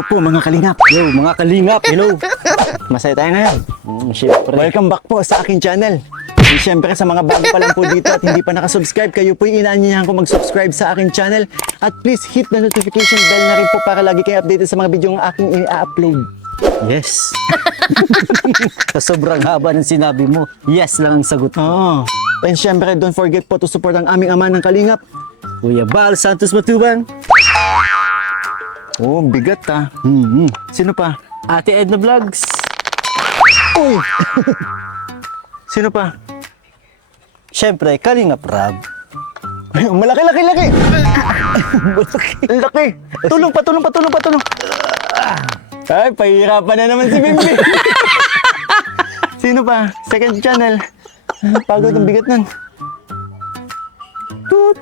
Hello po mga kalingap. Yo, mga kalingap, hello. Masaya tayo ngayon. Siyempre. Welcome back po sa aking channel. And syempre sa mga bago pa lang po dito at hindi pa nakasubscribe, kayo po inaanyayahan ko mag-subscribe sa aking channel. At please hit the notification bell na rin po para lagi kayo updated sa mga video ng aking i-upload. Yes. Sa sobrang haba ng sinabi mo, yes lang ang sagot ko. Oo. And syempre, don't forget po to support ang aming ama ng kalingap. Kuya Bal Santos Matubang. Oh, bigat ah. Sino pa? Ate Edna Vlogs. Uy! Sino pa? Siyempre, Kalingap Rab. Ay, malaki, laki, laki! Ang laki! Tulong pa, tulong pa, tulong pa, tulong! Ay, pahirapan na naman si Bimbi! Sino pa? Second channel. Pagod ang bigat nun. Toot!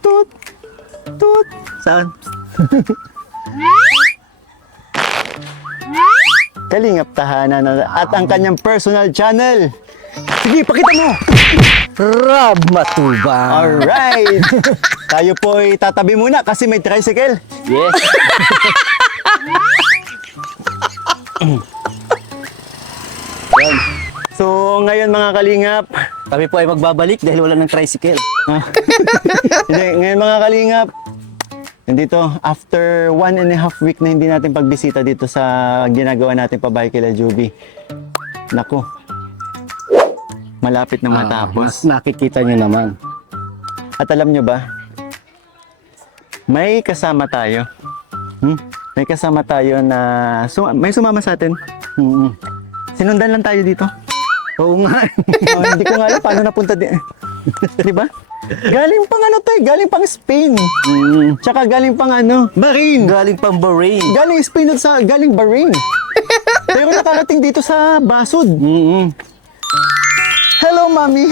Toot! Toot! Saan? Kalingap tahanan at ang kanyang personal channel. Sige, pakita mo! Rab Matubang. Alright! Tayo po ay tatabi muna kasi may tricycle. Yes. Yan. So, ngayon mga kalingap, Kami po ay magbabalik dahil wala ng tricycle. hindi, ngayon mga kalingap, nandito, after 1.5 week na hindi natin pagbisita dito sa ginagawa natin pabahay kila Joby. Nako, malapit na matapos. Nakikita niyo naman. At alam nyo ba, may kasama tayo. May kasama tayo na may sumama sa atin. Sinundan lang tayo dito. Oo nga. Hindi ko nga alam paano napunta di. Di ba? Galing pang ano tayo, galing pang Spain. Tsaka galing pang ano, Bahrain. Galing pang Bahrain. Galing Spain at sa galing Bahrain. Pero nakarating dito sa Basud. Hello, Mami.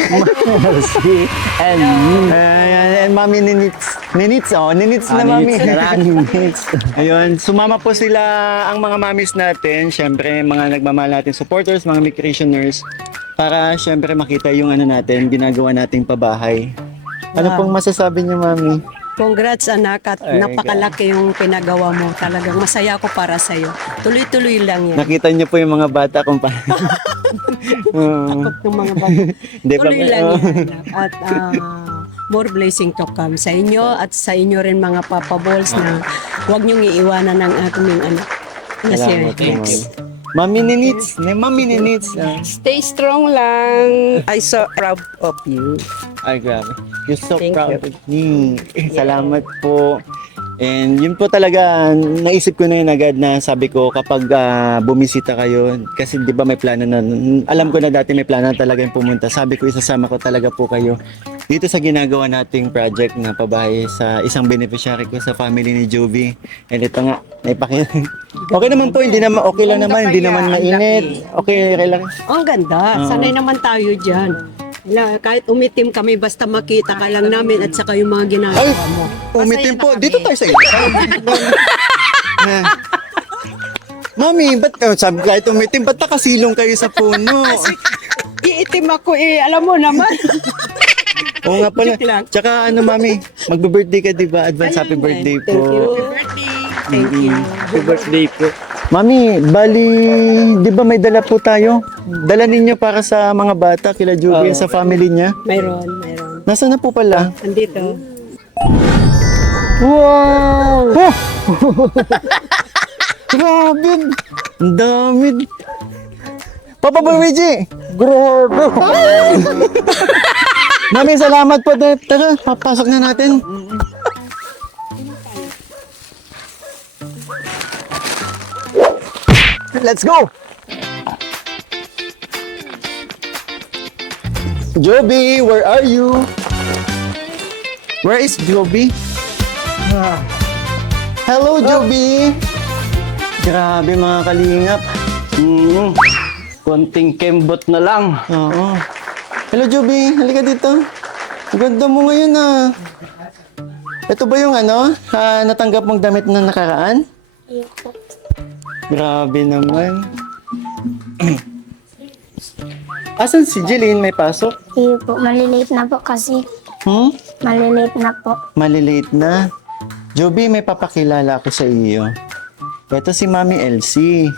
And Mami Ninits. Ninits, oh. Ninits na, Mami. Ninits. Ayun, sumama po sila ang mga mamis natin. Siyempre, mga nagmamahal natin supporters, mga Micrationers. Para siyempre makita yung ano natin, ginagawa nating pabahay. Ano pong masasabi niyo, Mami? Congrats anak at napakalaki yung pinagawa mo. Talagang masaya ako para sa'yo. Tuloy-tuloy lang yan. Nakita niyo po yung mga bata kung paano. Takot ng mga bata. Hindi pa Tuloy lang yan. Anak. At more blessing to come sa inyo at sa inyo rin mga Papa Balls na huwag niyong iiwanan ng ating anak. Na si Salamat, Rex. Mami Ninits. Mami Ninits. Stay strong lang. I'm so proud of you. Ay, grabe. You're so Thank proud you. of me. Salamat po. And yun po talaga, naisip ko na yun agad na sabi ko kapag bumisita kayo, kasi di ba may plano na, alam ko na dati may plano na talaga yung pumunta. Sabi ko isasama ko talaga po kayo dito sa ginagawa nating project na pabahay sa isang beneficiary ko sa family ni Joby. And ito nga, naipakita. Okay naman po, hindi naman, okay lang naman, hindi naman mainit. Okay lang. Oh, ang ganda. Sanay naman tayo dyan. Wala, kahit umitim kami, basta makita ka lang namin at saka yung mga ginagawa Ay, mo. umitim Masaya po. na kami. Dito tayo sa ilalim. Mami, ba't sabi kahit umitim, ba't nakasilong kayo sa puno? Iitim ako eh, alam mo naman. Oo nga pala. Joke lang. Tsaka ano, Mami, magbe-birthday ka, di ba? Advance happy birthday Thank you. po. Happy birthday. Thank you. Happy birthday po. Mami, bali, di ba may dala po tayo? Dala ninyo para sa mga bata, kila Juby, sa family niya. Mayroon. Nasaan na po pala? Andito. Wow! Oh! Grabe! Ang dami! Papa Luigi! Grabe! Mami, salamat po. Tara, papasok na natin. Let's go! Joby, where are you? Where is Joby? Hello, Joby! Grabe mga kalingap. Konting kembot na lang. Oo. Hello, Joby. Halika dito. Ang ganda mo ngayon ah. Ito ba yung ano, natanggap mong damit na nakaraan? Grabe naman. Asan si Jeline? May pasok? Hindi po, malilate na po kasi. Malilate na po. Malilate na. Joby, may papakilala ako sa iyo. Ito si Mami Elsie.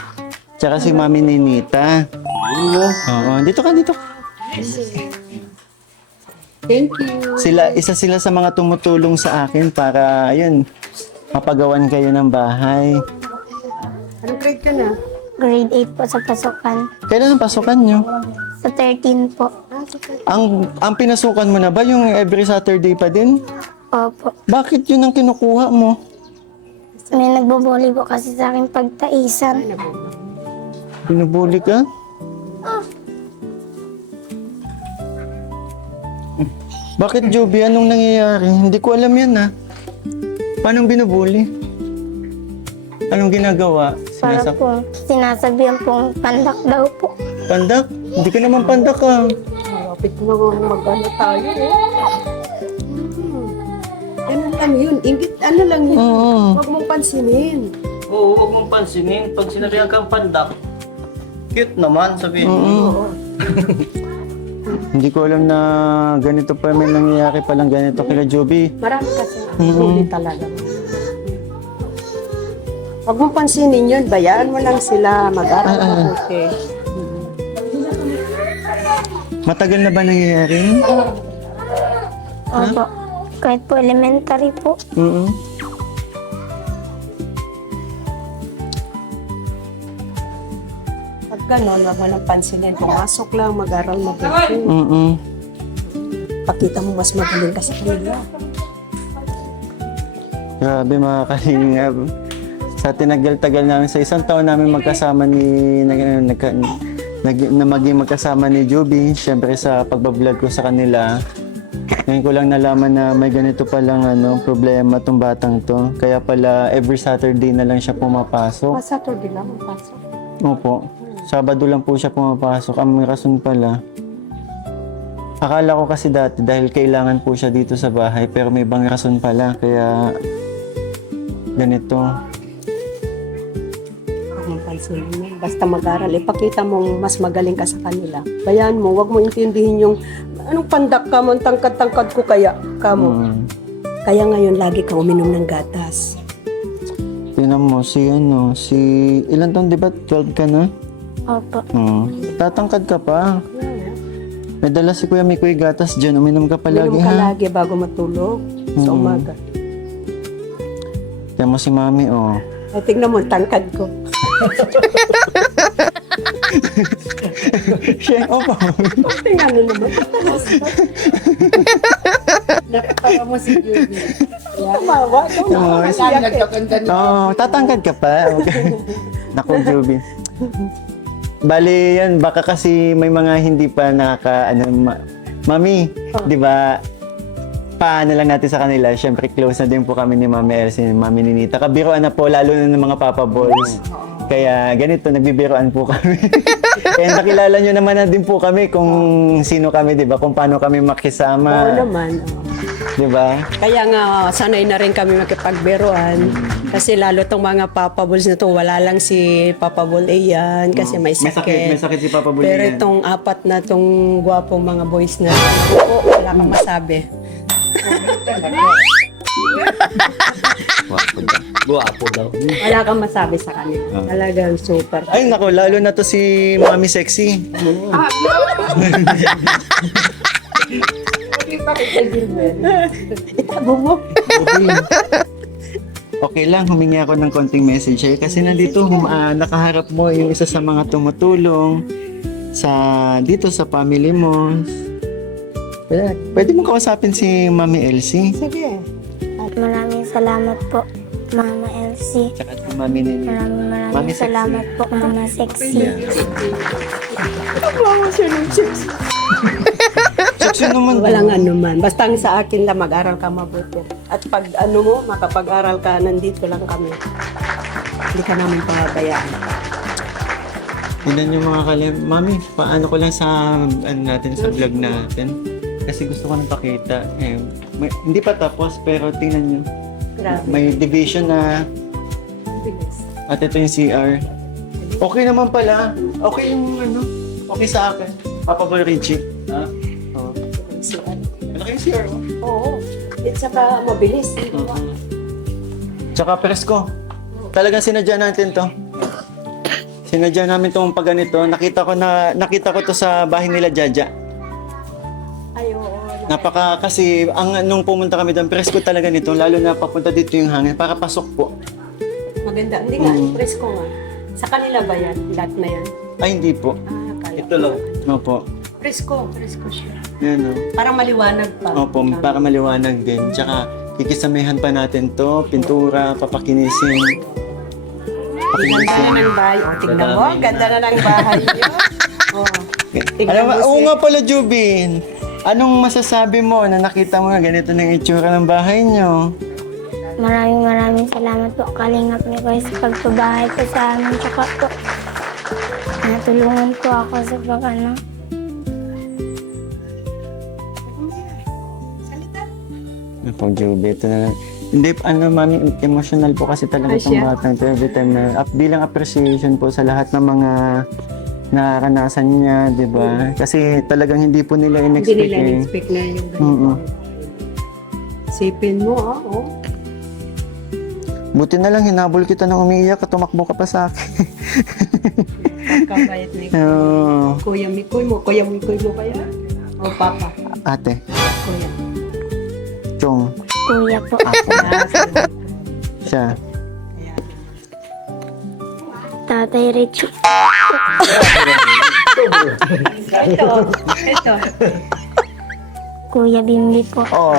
Tsaka si Mami Ninita. Oo, dito ka, dito ka. Thank you. Isa sila sa mga tumutulong sa akin para, ayun, mapagawan kayo ng bahay. Anong grade ka na? Grade 8 po sa pasukan. Kailan ang pasukan nyo? Sa 13 po. Ang pinasukan mo na ba yung every Saturday pa din? Opo. Bakit yun ang kinukuha mo? May nagbubuli po kasi sa akin pagtaisan. Binubuli ka? Bakit, Joby? Anong nangyayari? Hindi ko alam yan, ha? Paano binubuli? Anong ginagawa? Para po sinasabihan pong pandak daw po. Pandak? Hindi ka naman pandak, ha? Malapit na mag-ano tayo. Ganun lang yun. Ingit, ano lang yun. Oo. Huwag mong pansinin. Oo, huwag mong pansinin. Pag sinabihan kang pandak, cute naman, sabihin mo. Oo. Hindi ko alam na ganito pa may nangyayari palang ganito kila Joby. Marami kasi huli talaga. Huwag mong pansinin yun. Bayaan mo lang sila. Mag-aral mabuti. Matagal na ba nangyayari? Opo. Kahit po elementary po. Oo. Pag gano'n, huwag mo nang pansinin. Pumasok lang, mag-aral mabuti. Oo. Pakita mo mas magaling ka sa kanila. Grabe mga kalingap. Sa tinagal-tagal namin, sa isang taon namin magkasama na maging magkasama ni Joby, syempre sa pagbablog ko sa kanila, ngayon ko lang nalaman na may ganito palang problema tong batang to. Kaya pala every Saturday na lang siya pumapasok. Saturday lang magpasok. Opo. Sabado lang po siya pumapasok. Ang may rason pala. Akala ko kasi dati dahil kailangan po siya dito sa bahay pero may ibang rason pala. Kaya ganito. Huwag mong pansinin mo. Basta mag-aral. Ipakita mong mas magaling ka sa kanila. Bayaan mo. Huwag mo intindihin yung anong pandak ka mo, ang tangkad-tangkad ko kaya ka mo. Kaya ngayon lagi kang uminom ng gatas. Tingnan mo, si ilan taon, di ba? 12 ka na? Opo. Tatangkad ka pa. May dala si Kuya Mikoy gatas dyan. Uminom ka palagi, Uminom ka ha? lagi bago matulog sa umaga. Tingnan mo si Mami, oh. Ay, tingnan mo, ang tangkad ko. Siya, opo. Tingnan mo naman. Nakatawa mo si Judy. Tumawa. Oh, tatangkad ka pa. Okay. Naku, Joby. Bali yan, baka kasi may mga hindi pa Mami, di ba? Paano lang natin sa kanila, syempre close na din po kami ni Mami Elsie, Mami Ninita. Kabiruan na po, lalo na ng mga Papa Balls. Kaya ganito, nagbibiruan po kami. Kaya nakilala nyo naman na din po kami kung sino kami, di ba? Kung paano kami makisama. Oo naman. Di ba? Kaya nga, sanay na rin kami makipagbiruan. Kasi lalo tong mga Papa Balls na to, wala lang si Papa Ball Ian kasi may sakit. May sakit si Papa Balls. Pero itong apat na tong gwapong mga boys na, oo, wala kang masabi. Guwapo daw. Wala kang masabi sa kanila. Talagang super. Ay, nako, lalo na to si Mami Sexy. Itago mo. Okay lang, humingi ako ng konting message sa'yo kasi nandito nakaharap mo yung isa sa mga tumutulong dito sa family mo. Pwede mo kausapin si Mami Elsie. Sige. At maraming salamat po, Mama Elsie. Tsaka si Mami Ninita. Maraming Mami Sexy. salamat po, Mama Sexy. Tawa siya ng chips. Sexy naman. Walang ano man. Basta ang sa akin lang, mag-aral ka mabuti. At pag ano mo, makapag-aral ka, nandito lang kami. Hindi ka namin pabayaan. Ilan yung mga Mami, paano ko lang sa sa vlog natin? Kasi gusto ko nang pakita. Hindi pa tapos, pero tingnan nyo. Grabe. May division na. Bilis. At ito yung CR. Okay naman pala. Okay yung okay sa akin. Papa Boy Richie. Ha? Oo. Si ano. Malaki yung CR, oh. Oo. At saka mabilis. Tsaka presko. Talagang sinadya natin to. Sinadya namin tong pag ganito. Nakita ko to sa bahay nila Jaja. Ay, oo. Kasi nung pumunta kami doon, presko talaga nito, lalo na papunta dito yung hangin, para pasok po. Maganda. Hindi nga, presko nga. Sa kanila ba yan? Lahat na yan? Ay, hindi po. Kaya. Ito lang. Opo. Presko siya. Yan o. Parang maliwanag pa. Opo, para maliwanag din. Tsaka, kikisamihan pa natin to, pintura, papakinisin. Ganda na ng bahay. O, tingnan mo. Ganda na ng bahay niyo. Tingnan mo Oo nga pala, Jubin. Anong masasabi mo na nakita mo na ganito ng itsura ng bahay nyo? Maraming salamat po Kalingap ni Kuya sa pagpabahay ko sa amin. Tsaka po, natulungan po ako sa pag-ano. Ako, Jubin, ito na. Hindi, mami, emotional po kasi talaga itong batang to every time na, bilang appreciation po sa lahat ng mga naranasan niya, di ba? Kasi talagang hindi po nila Hindi in-expect nila eh. in-expect na yung Mm-mm. ganito. Sipin mo, oh. Buti na lang, hinabol kita nang umiiyak at tumakbo ka pa sa akin. Pagkabayat ni Oo. Kuya Mikoy mo. Kuya Mikoy mo kaya? O Papa? Ate, Kuya. Chong, Kuya po. siya. Tatay Richie. Ito. Kuya Bimbi po. Oh,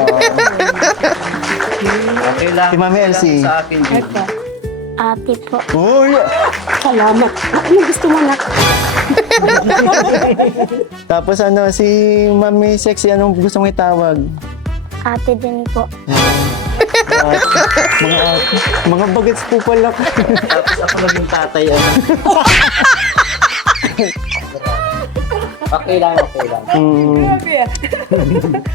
Okay lang. Si Mami Elsie. Sa akin. Ito. Ate po. Uy! Salamat. Ano gusto mo na? Tapos si Mami Sexy, anong gusto mong itawag? Ate din po. Mga bagets po pala. Tapos ako lang yung tatay. Okay lang.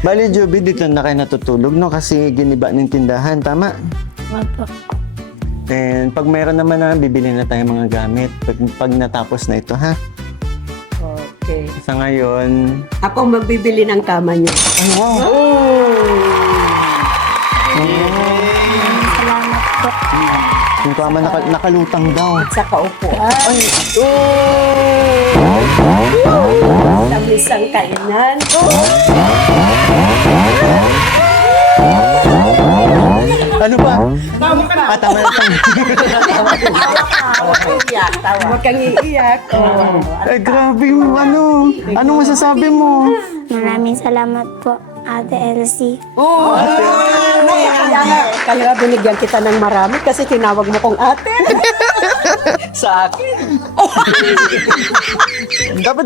Bali, Joby, dito na kayo natutulog, no? Kasi giniba ng tindahan, tama? Opo. And pag mayroon naman na, bibili na tayo mga gamit. Pag natapos na ito, ha? Okay. Sa ngayon... Ako magbibili ng kama niyo. Ay, wow! Salamat po. Yung kama nakalutang daw. At sa kaupuan. Tamis ang kainan. Ano ba? Tama na. Huwag kang iiyak. Grabe yung Anong masasabi mo? Maraming salamat po, Ate Elsie. Kaya binigyan kita ng marami kasi tinawag mo kong ate. Sa akin. Dapat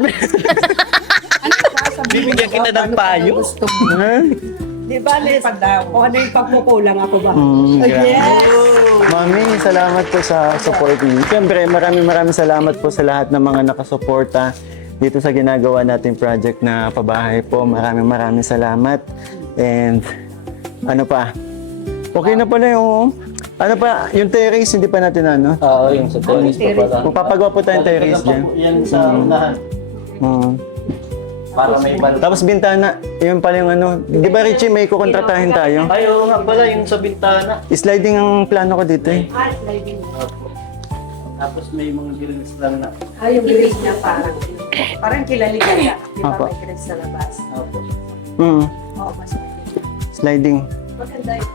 Bibigyan kita ng payo. Gusto mo. Di ba, Les? Kung ano yung pagkukulang ako ba? Yes! Mami, salamat po sa support niyo. Siyempre, maraming salamat po sa lahat ng mga nakasuporta dito sa ginagawa nating project na pabahay po. Maraming salamat. And ano pa? Okay na pala yung... Ano pa? Yung terrace, hindi pa natin Oo, yung sa tennis pa pala. Magpapagawa po tayong terrace dyan. Yan sa unahan. Para may bal. Tapos bintana, yun pala yung di ba Richie, may kukontratahin tayo? Ay, oo nga pala, yung sa bintana. Sliding ang plano ko dito eh. Opo. Tapos may mga grills lang na. Yung grills niya parang kilali kaya. Di ba Apo. may grills sa labas? Opo. Oo, mas Sliding. maganda yun.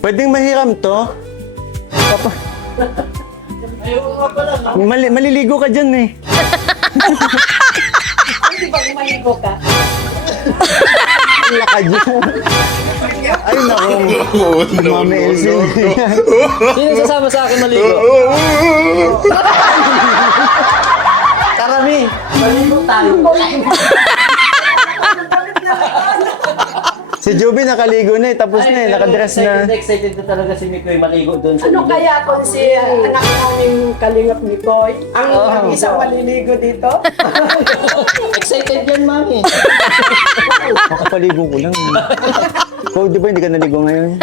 Pwedeng mahiram to? Ayun nga pala. Maliligo ka dyan eh. Di ba kung maligo ka? Laka dyan. Ay naku. Mami Elsie. Sino sasama sa akin maligo? Karami. Maligo tayo. Si Joby nakaligo na eh. Tapos na eh. Nakadress na. Excited na talaga si Mikoy maligo doon sa Ano kaya kung si anak naming kalingap ni Koy, ang isang maliligo dito? Excited yan, mami. Makapaligo ko lang. Ikaw, di ba hindi ka naligo ngayon?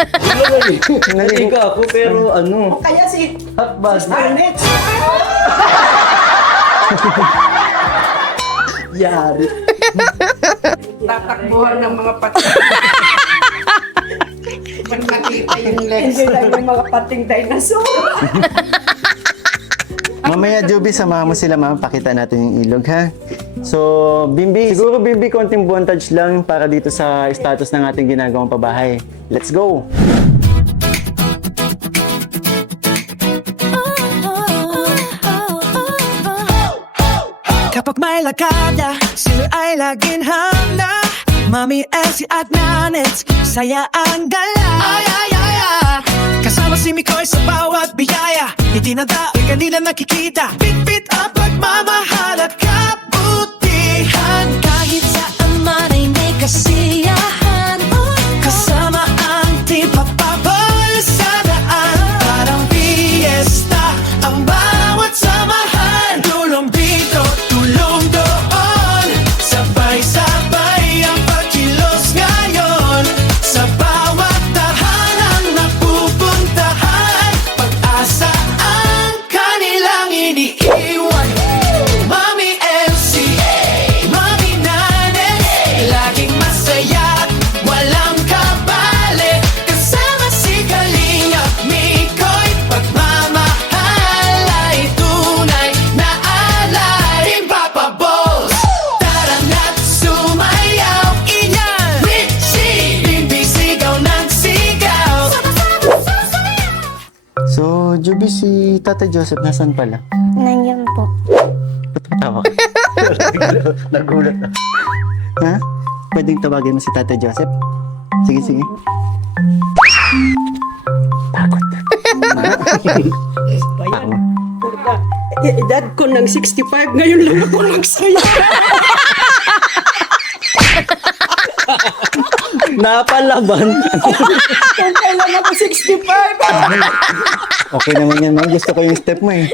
Naligo ako, pero O kaya si hot bath. Arnett? Yari. Tatakbuhan ng mga pati. Hindi lang yung mga pating dinosaur. Mamaya, Joby, samahan mo sila, ma'am. Pakita natin yung ilog, ha? So, Bimbi, siguro Bimbi, konting montage lang para dito sa status ng ating ginagawang pabahay. Let's go! Kapag may lakada, sila ay laging handa. Mami, Elsie at Nanets, saya ang gala. Ay, ay, ay, ay. Kasama si Mikoy sa bawat biyaya. Hindi na dahil kanila nakikita. Bit-bit ang pagmamahal at kabutihan. Kahit saan man ay may kasiyahan. Kasama ang team papabol sa daan. Parang fiesta ang bawat samahan. Tulong dito, tulong doon. Sabay-sabay ang pagkilos ngayon. Sa bawat tahanang napupuntahan. Pag-asa ang kanilang iniiwan. Mami Elsie, Mami Nanes, laging masaya at walang kabali. Kasama si Kalinga, Mikoy, pagmamahal ay tunay na alay. Team Papa Balls, tara na't sumayaw. Iyan, Richie, Bimbi, sigaw ng sigaw. So, Joby, si Tata Joseph, nasan pala? Nandiyan po. Ba't matawa ka? Nagulat na. Ha? Pwedeng tawagin mo si Tata Joseph? Sige, sige. Takot. Bayan. Kurga. Edad ko ng 65, ngayon lang ako nagsaya. Napalaban. Kung kailan ako 65. Okay naman yan, ma'am. Gusto ko yung step mo, eh.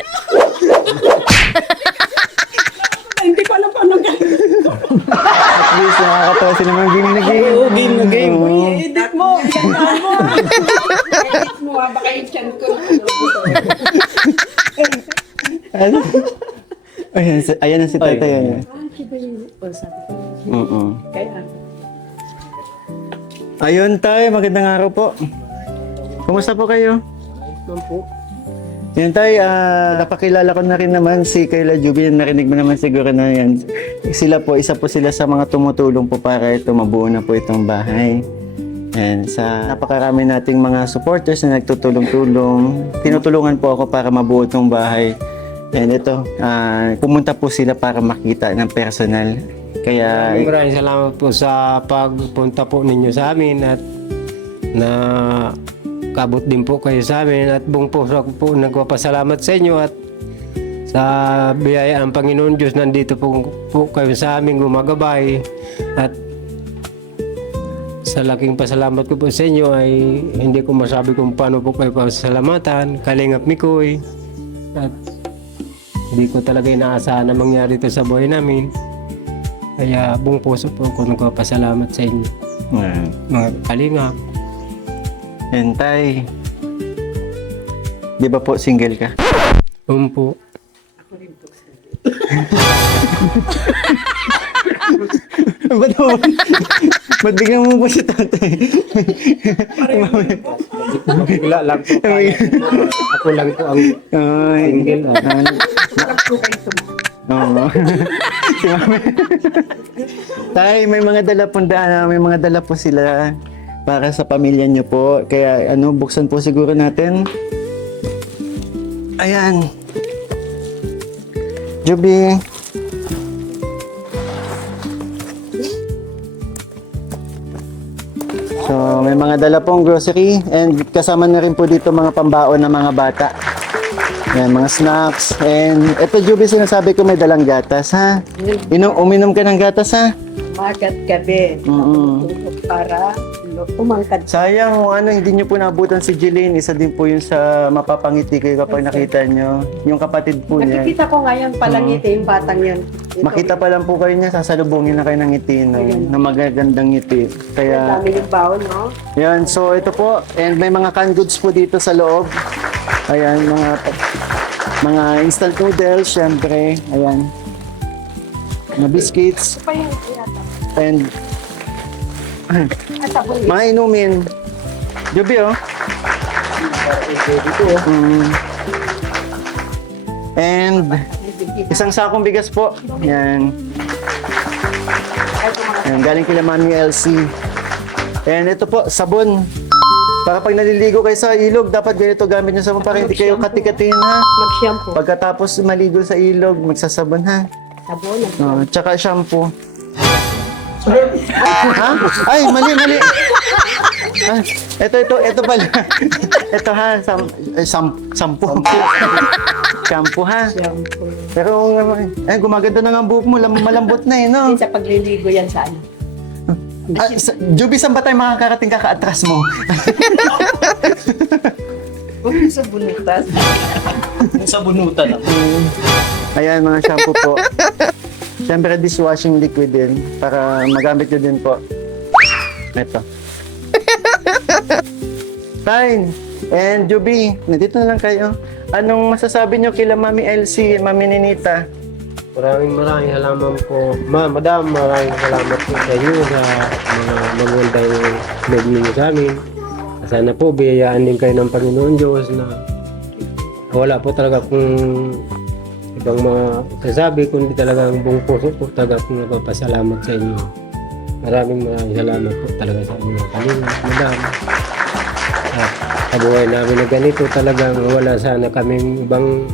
Hindi ko alam paano gagawin. At least, nakakatawa sila mga game na game. Oo, game na game. I-edit mo. Gandaan mo. Edit mo, baka yung chan ko. Ano? Ayan na si Tata yan. Kaya, Ayun tayo, magandang araw po. Kumusta po kayo? Yan tayo, napakilala ko na rin naman si Kayla Juby. Narinig mo naman siguro na yan. Sila po, isa po sila sa mga tumutulong po para ito mabuo na po itong bahay. And sa napakarami nating mga supporters na nagtutulong-tulong, tinutulungan po ako para mabuo itong bahay. And ito, pumunta po sila para makita ng personal. Kaya Maraming salamat po sa pagpunta po ninyo sa amin at na kabot din po kayo sa amin at buong puso ko po nagpapasalamat sa inyo at sa biyaya ng Panginoon Diyos nandito po kayo sa amin gumagabay at sa laking pasalamat ko po sa inyo ay hindi ko masabi kung paano po kayo pasalamatan. Kalingap Mikoy at hindi ko talaga inaasahan na mangyari ito sa buhay namin. Kaya buong puso po ako nagpapasalamat sa inyo, mga kalingap. and tay, di ba po single ka? Po. Ba't bigyan mo po si tatay? Wala lang po. Ako lang po ang single. Oo. Si Mami. Tay, may mga dala po sila para sa pamilya niyo po. Kaya buksan po siguro natin. Ayan. Juby. So, may mga dala pong grocery and kasama na rin po dito mga pambaon ng mga bata. Yan, mga snacks. And ito, Juby, sinasabi ko may dalang gatas, ha? Uminom ka ng gatas, ha? magat gabi. Para tumangkad. Sayang kung hindi nyo po nabutan si Jeline. Isa din po yun sa mapapangiti kayo kapag nakita nyo. Yung kapatid po niya. Nakikita ko ngayon palang ngiti yung batang yan. Ito, Makita pa lang po kayo niya, sasalubungin na kayo ng ngiti, no? Na magagandang ngiti. ang Kaya, dami yung baon, no? yan. So, ito po. And may mga canned goods po dito sa loob. Ayan, mga instant noodles, syempre. Ayan. Mga biscuits. Pa yung yata. And At sabon. mga inumin. Juby, oh. Mm. And isang sakong bigas po. Yan. Yan, galing kila Mami Elsie. And ito po, sabon. Para pag naliligo kayo sa ilog, dapat ganito gamit nyo sabon para hindi kayo katikatin, ha? Mag-shampoo. Pagkatapos maligo sa ilog, magsasabon, ha? Sabon. Tsaka shampoo. Ha? Ay, mali. Ah, ito pala. Ito ha, sampu. Shampoo ha. Shampoo. Pero gumaganda na nga ang buhok mo, malambot na eh, no? Sa pagliligo yan sa ano. Juby, saan ba tayo makakarating kaka-atras mo? Sa bunutas. Sa bunutan ako. Ayan, mga shampoo po. Siyempre, dishwashing liquid din para magamit nyo din po. Ito. Fine. And Juby, nandito na lang kayo. Anong masasabi nyo kila Mami Elsie, Mami Ninita? Maraming salamat po. Madam, maraming salamat po sa inyo sa mga magandang nagmini sa amin. Sana po biyayaan din kayo ng Panginoon Diyos na wala po talaga kung ibang mga kasabi, kundi talagang buong puso po talaga kung nagpapasalamat sa inyo. Maraming salamat po talaga sa inyo. Kanina, madam. At sa buhay namin na ganito talagang wala sana kaming ibang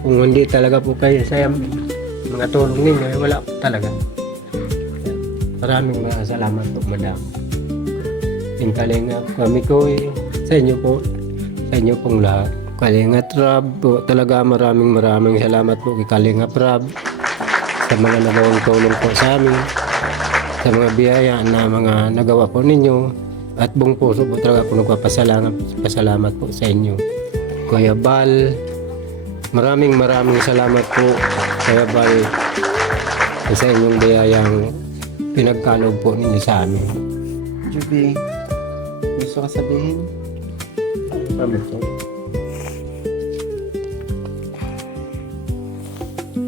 kung hindi talaga po kayo sa mga tulong ninyo, wala po talaga. Maraming salamat po, madam. Yung Kalinga kami ko sa inyo po, sa inyo pong lahat. Kalinga Rab po, talaga maraming salamat po kay Kalinga Rab sa mga nagawang tulong po sa amin, sa mga biyaya na mga nagawa po ninyo, at buong puso po talaga po nagpapasalamat po sa inyo. Kuya Bal, maraming salamat po, Kuya Bal, sa inyong biyayang pinagkaloob po ninyo sa amin. Juby, gusto ka sabihin?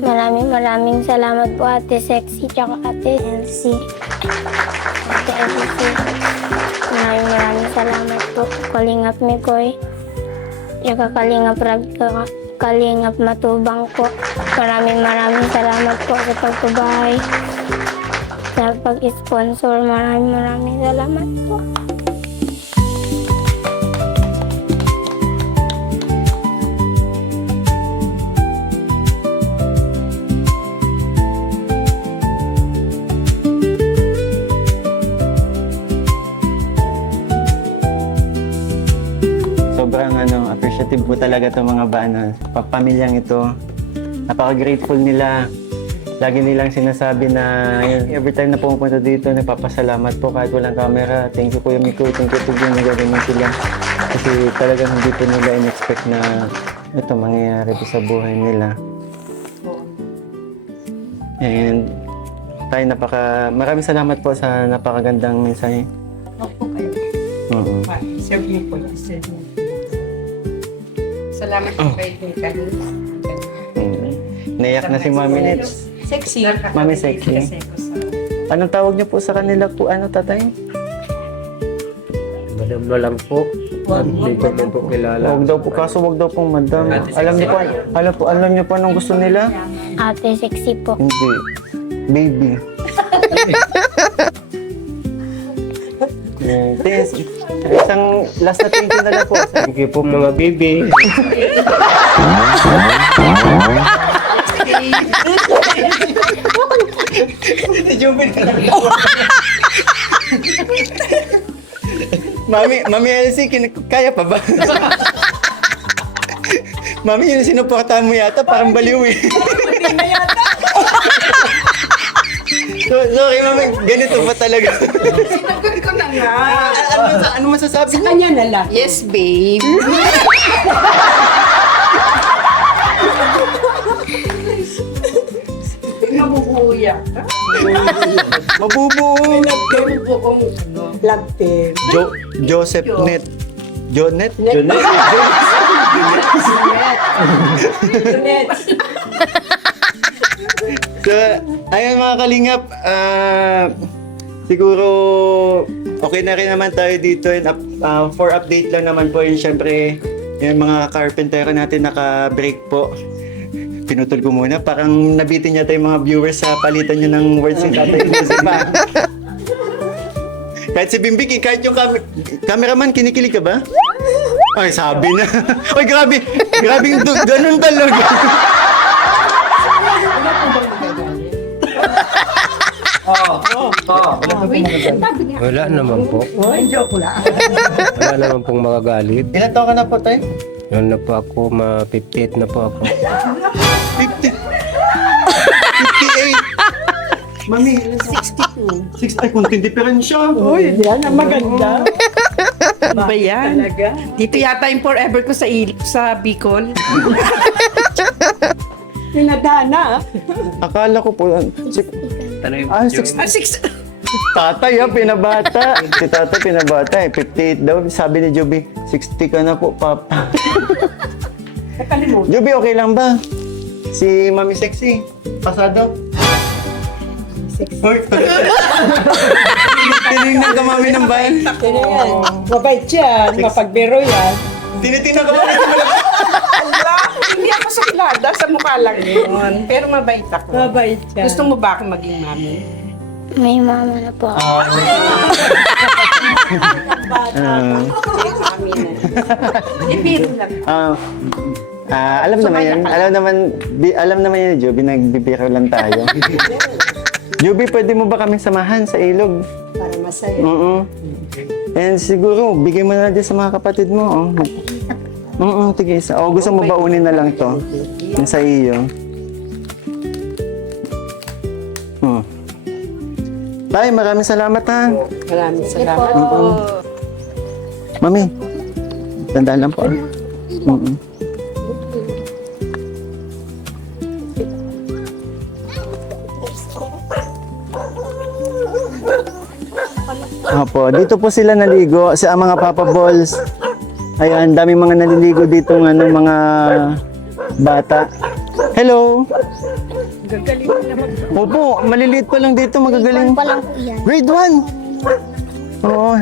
Maraming salamat po Ate Sexy tsaka Ate Elsie. Ate Elsie. Maraming salamat po. Kalingap Mikoy. Tsaka Kalingap Rab. Kalingap Matubang po. Maraming salamat po sa pagbabahay. Sa pag-sponsor. Maraming salamat po. Sobrang appreciative po talaga itong mga pamilyang ito. Napaka-grateful nila. Lagi nilang sinasabi na every time na pumupunta dito, nagpapasalamat po kahit walang camera. Thank you Kuya Mikoy, thank you po yung nagagawa sila. Kasi talagang hindi po nila in-expect na ito mangyayari po sa buhay nila. And tayo maraming salamat po sa napakagandang mensahe. Opo kayo. Oo. Serve niyo po. Serve niyo. Salamat po kayo kay Kalinga. Naiyak na si Mami Nets. Sexy. Mami Sexy. Anong tawag niyo po sa kanila po? Tatay? Madam na lang po. Hindi ko naman po kilala. Huwag daw po, kaso huwag daw pong madam. Alam niyo po anong gusto nila? Ate Sexy po. Hindi. Baby. Isang last na thank you na lang po. Thank you po mga baby. Mami Elsie, kaya pa ba? Mami, yung sinuportahan mo yata, parang baliw eh. Hindi na yata. Sorry, Mami, ganito pa talaga. Sinagot ko na nga. Ano masasabi Sa niyo? kanya na lang. Yes, babe. Mabubuya. Mabubuo. Vlog team. Joseph Net. Jonet? Junet. So, ayun mga kalingap, siguro Okay na rin naman tayo dito. And for update lang naman po yun, syempre, yung mga carpentero natin naka-break po. Pinutol ko muna. Parang nabitin yata yung mga viewers sa palitan nyo ng words yung Tatay Jose pa. Kahit si Bimbik, kahit yung cameraman, kinikilig ka ba? Ay, sabi na. Ay, grabe. Grabe yung ganun talaga. Wala naman po. Wala naman pong magagalit. Ilan taon ka na po, Tay? Yun na po ako, ma-58 na po ako. 58. Mami, 62. Ay, konting diferensya. Uy, yan ang maganda. Ano ba yan? Dito yata yung forever ko sa Bicol. Pinadana. Akala ko po, tatay pinabata. Si tatay pinabata 58 daw. Sabi ni Joby, 60 ka na po, papa. Nakalimutan. Joby, okay lang ba? Si Mami Sexy, pasado? Tinignan ka, Mami, ng bayan. Yan. Mabait yan. Mapagbiro yan. Tinitingnan ka, Mami. Ala, hindi ako suplada, sa mukha lang yun. Pero mabait ako. Mabait yan. Gusto mo ba akong maging mami? May mama na po ako. Ibiro lang. Alam naman yan. Alam naman yan, Joby, nagbibiro lang tayo. Joby, pwede mo ba kami samahan sa ilog? Para masaya. And siguro, bigay mo na din sa mga kapatid mo. Tigis. Gusto mo baunin na lang to. Yung sa iyo. Tay, maraming salamat ha. Maraming salamat po. Mami, tandaan lang po. Opo, dito po sila naligo sa mga Papa Balls. Ayan, daming mga naliligo dito ng mga bata. Hello. Gagaling na naman. Opo, maliliit pa lang dito, magagaling. Pa lang po yan. Grade 1. Oo.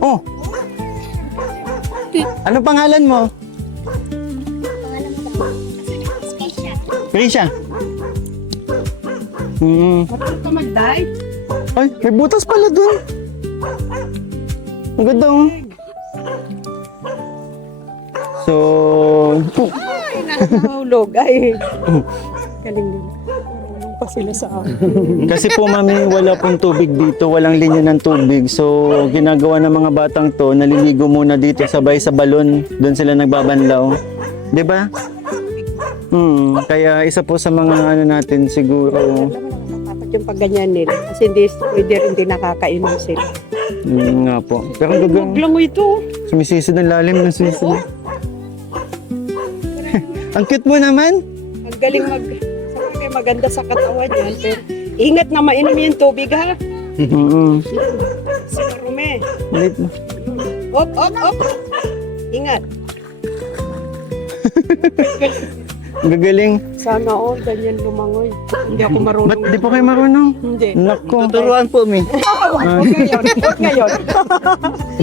Oh. Ano pangalan mo? Risha. Ito mag-dive. Ay, may butas pala dun. Ang ganda oh. So, Ay, nakahulog. Ay. Galing yun. Marunong pa sila sa akin. kasi po mami, wala pong tubig dito, walang linya ng tubig. So, ginagawa ng mga batang to, naliligo muna dito sabay sa balon. Doon sila nagbabanlaw. 'Di ba? Kaya isa po sa mga ano natin siguro. Alam mo naman, dapat yung pagganyan nila. Kasi hindi, pwede rin din nakakainom sila. Nga po. Pero ang Huwag gagang, lang ito. sumisisid ng lalim ng sumisid. Ang cute mo naman. Ang galing sabi maganda sa katawan yan. Pero ingat na mainom yung tubig ha. Si Marume. Op. Ingat. Ang gagaling. Sana all ganyan lumangoy. Hindi ako marunong. Ba't di po kayo marunong? Hindi. Nako. Tuturuan po, mi. Huwag ngayon.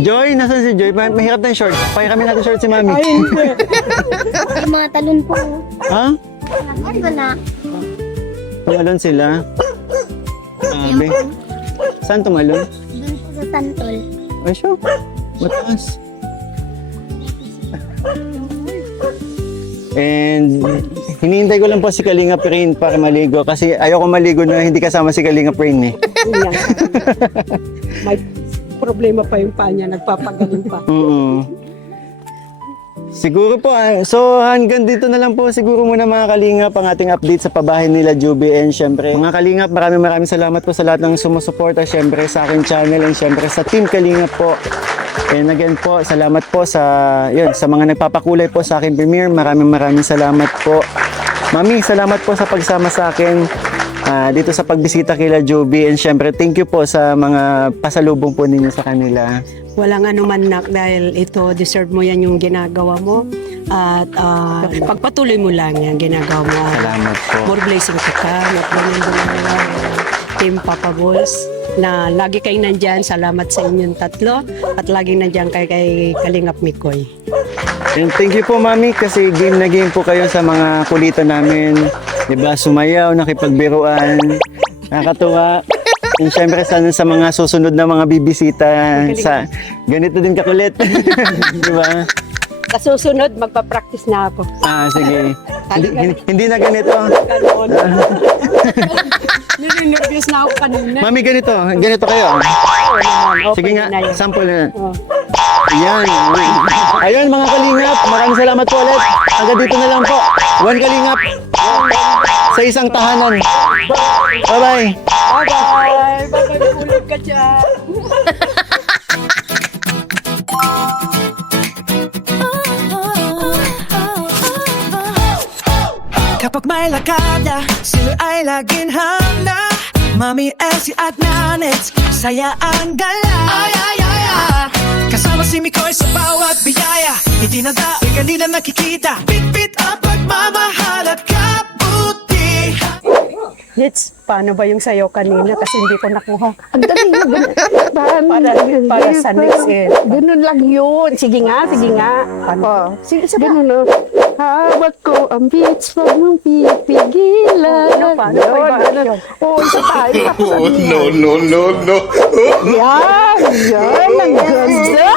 Joy, nasan si Joy? Mahirap na yung short. Pakiramay natin short si Mami. Ay, hindi. May mga talon po. Ha? Ano na? Tumalon sila. Sabi. Saan tumalon? Doon po sa Santol. Ay, siya. Mataas. And hinihintay ko lang po si Kalingap Rain para maligo kasi ayoko maligo na hindi kasama si Kalingap Rain eh. Yan. May problema pa yung paa niya. Nagpapagaling pa. Siguro po, so hanggang dito na lang po siguro muna mga Kalingap ang ating update sa pabahay nila Joby and syempre mga Kalingap maraming salamat po sa lahat ng sumusuporta syempre sa aking channel and syempre sa Team Kalingap po. And again po, salamat po sa mga nagpapakulay po sa aking premiere. Maraming salamat po. Mami, salamat po sa pagsama sa akin dito sa pagbisita kila Joby and syempre thank you po sa mga pasalubong po ninyo sa kanila. Walang anuman nak dahil ito, deserve mo yan yung ginagawa mo. At pagpatuloy mo lang yan ginagawa mo. Salamat po. More blessing ka. Not ganyan din ang Team Papa Balls. na lagi kayong nandyan. Salamat sa inyong tatlo at laging nandyan kay Kalingap Mikoy. And thank you po, Mami, kasi game na game po kayo sa mga kulitan namin. Diba, sumayaw, nakipagbiruan, nakakatuwa. And syempre, sana sa mga susunod na mga bibisita, sa ganito din kakulit. Diba? Sa susunod, magpa-practice na ako. Sige. Hindi na ganito. Ganon. Nire-nervous na ako kanina. Mami, ganito. Ganito kayo. Okay Sige nga, na yun. sample na. Oh. Ayan. Ayun, mga kalingap. Maraming salamat po ulit. Hanggang dito na lang po. One kalingap. Sa isang tahanan. Bye-bye. Bye-bye! Bye-bye! Ulit ka dyan! Kapag may lakada, sila ay laging handa. Mami, Elsie at Nanets, saya ang gala. Ay, ay, ay, ay. Kasama si Mikoy sa bawat biyaya. Itinadaig kanila nakikita. Bit-bit ang pagmamahal at kabutihan. Hits, paano ba yung sayo kanina? Kasi hindi ko nakuha. Ang dali na Para sa next Ganun lang yun. Sige nga, sige nga. Paano? Sige, ganun na. Hawak ko ang beats, wag mong pipigilan. Ano, paano ba yun? Oo, isa tayo. Tapos ano yan? no, no, no. Yan, yan, ang ganda.